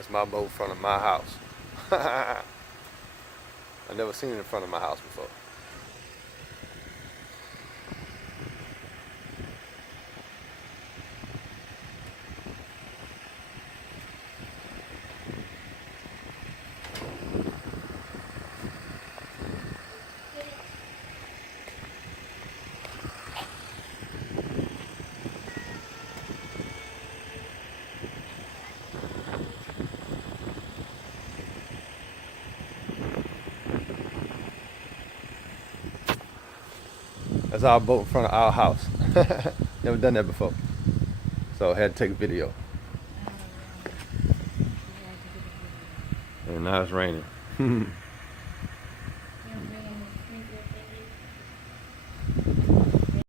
That's my boat in front of my house. I never seen it in front of my house before. That's our boat in front of our house. Never done that before. So I had to take a video. And now it's raining.